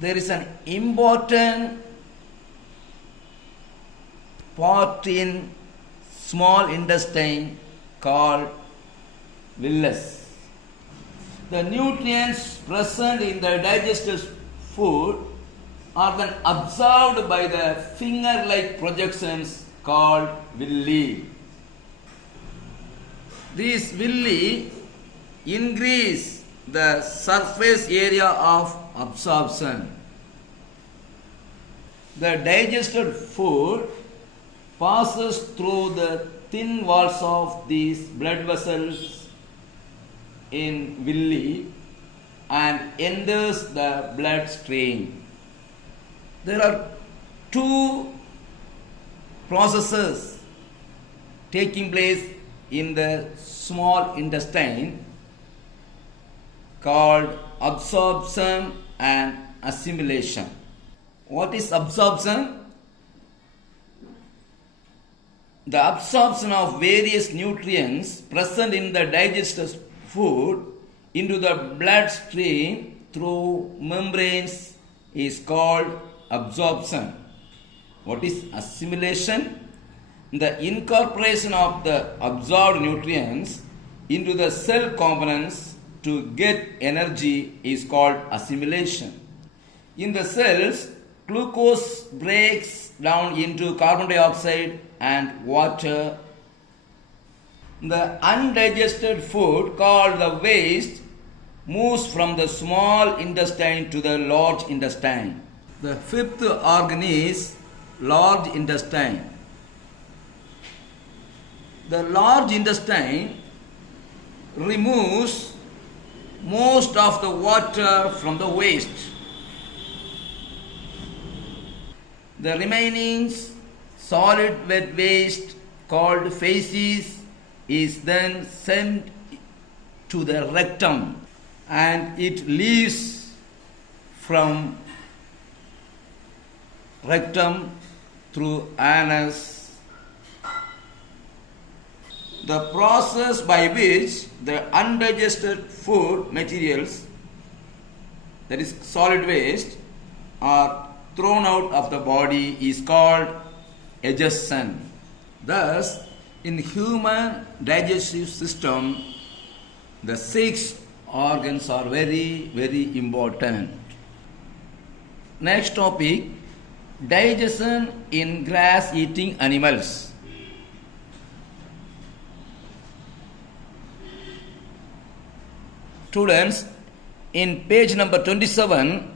there is an important part in small intestine called villus. The nutrients present in the digested food are then absorbed by the finger-like projections called villi. These villi increase the surface area of absorption. The digested food passes through the thin walls of these blood vessels in villi and enters the bloodstream. There are two processes taking place in the small intestine called absorption and assimilation. What is absorption? The absorption of various nutrients present in the digested food into the bloodstream through membranes is called absorption. What is assimilation? The incorporation of the absorbed nutrients into the cell components to get energy is called assimilation. In the cells, glucose breaks down into carbon dioxide and water. The undigested food called the waste moves from the small intestine to the large intestine. The fifth organ is large intestine. The large intestine removes most of the water from the waste. The remaining solid wet waste called feces is then sent to the rectum and it leaves from rectum through anus. The process by which the undigested food materials, that is solid waste, are thrown out of the body is called digestion. Thus, in human digestive system, the 6 organs are very, very important. Next topic, digestion in grass-eating animals. Students, in page number 27,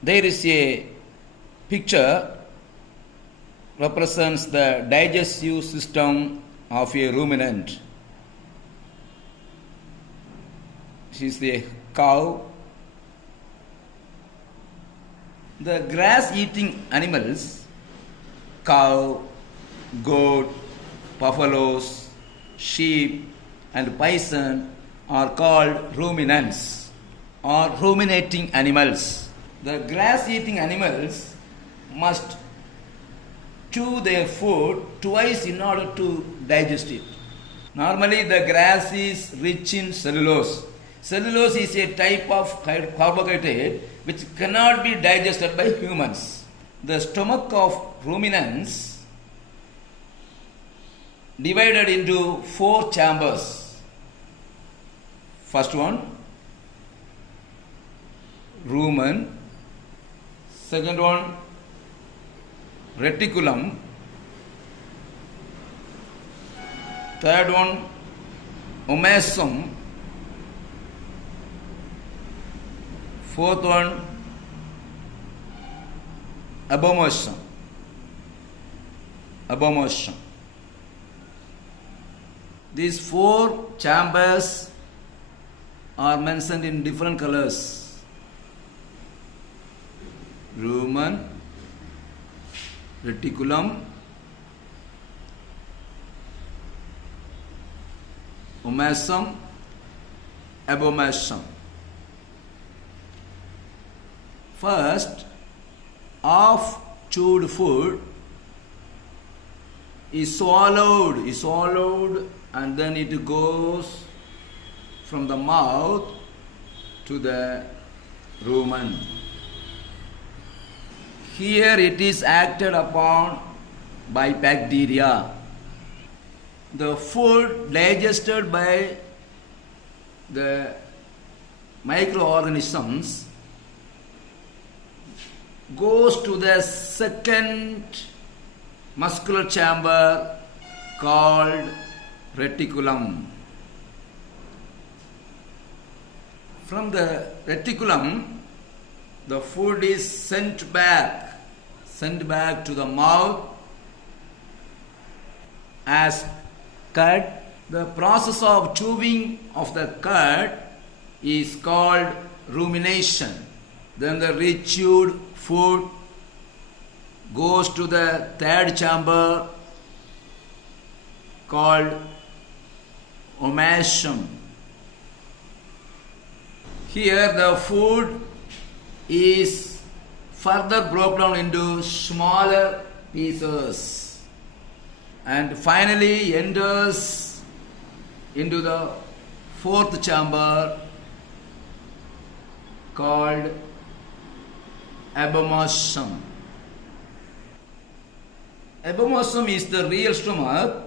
there is a picture represents the digestive system of a ruminant. This is the cow. The grass-eating animals, cow, goat, buffaloes, sheep, and bison are called ruminants or ruminating animals. The grass-eating animals must chew their food twice in order to digest it. Normally the grass is rich in cellulose. Cellulose is a type of carbohydrate which cannot be digested by humans. The stomach of ruminants divided into 4 chambers. First one, rumen. Second one, reticulum. Third one, omasum. Fourth one, abomasum. Abomasum. These 4 chambers are mentioned in different colors. Rumen, reticulum, omasum, abomasum. First, half chewed food is swallowed and then it goes from the mouth to the rumen. Here it is acted upon by bacteria. The food digested by the microorganisms goes to the second muscular chamber called reticulum. From the reticulum, the food is sent back to the mouth as cud. The process of chewing of the cud is called rumination. Then the rechewed food goes to the third chamber called omasum. Here the food is further broken down into smaller pieces and finally enters into the fourth chamber called abomasum. Abomasum is the real stomach.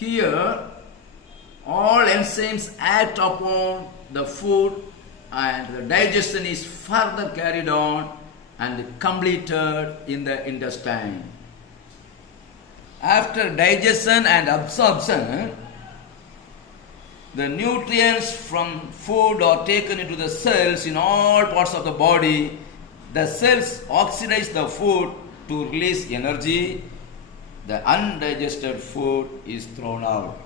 Here all enzymes act upon the food and the digestion is further carried on and completed in the intestine. After digestion and absorption, the nutrients from food are taken into the cells in all parts of the body. The cells oxidize the food to release energy. The undigested food is thrown out.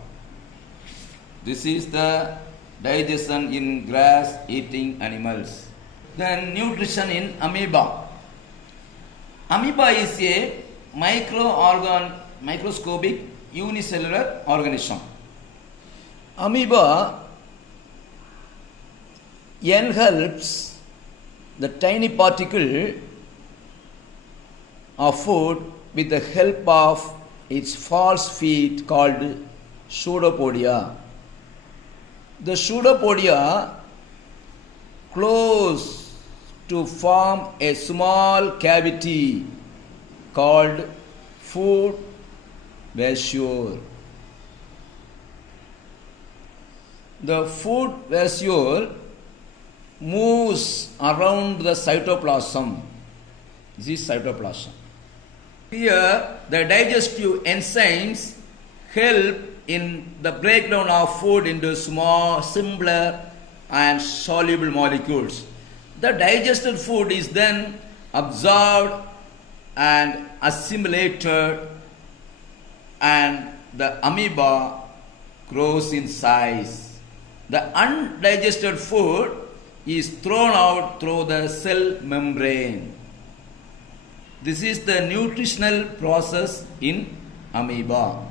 This is the digestion in grass-eating animals. Then nutrition in amoeba. Amoeba is a microscopic unicellular organism. Amoeba engulfs the tiny particle of food with the help of its false feet called pseudopodia. The pseudopodia close to form a small cavity called food vacuole. The food vacuole moves around the cytoplasm. This is cytoplasm. Here, the digestive enzymes help in the breakdown of food into small, simpler and soluble molecules. The digested food is then absorbed and assimilated and the amoeba grows in size. The undigested food is thrown out through the cell membrane. This is the nutritional process in amoeba.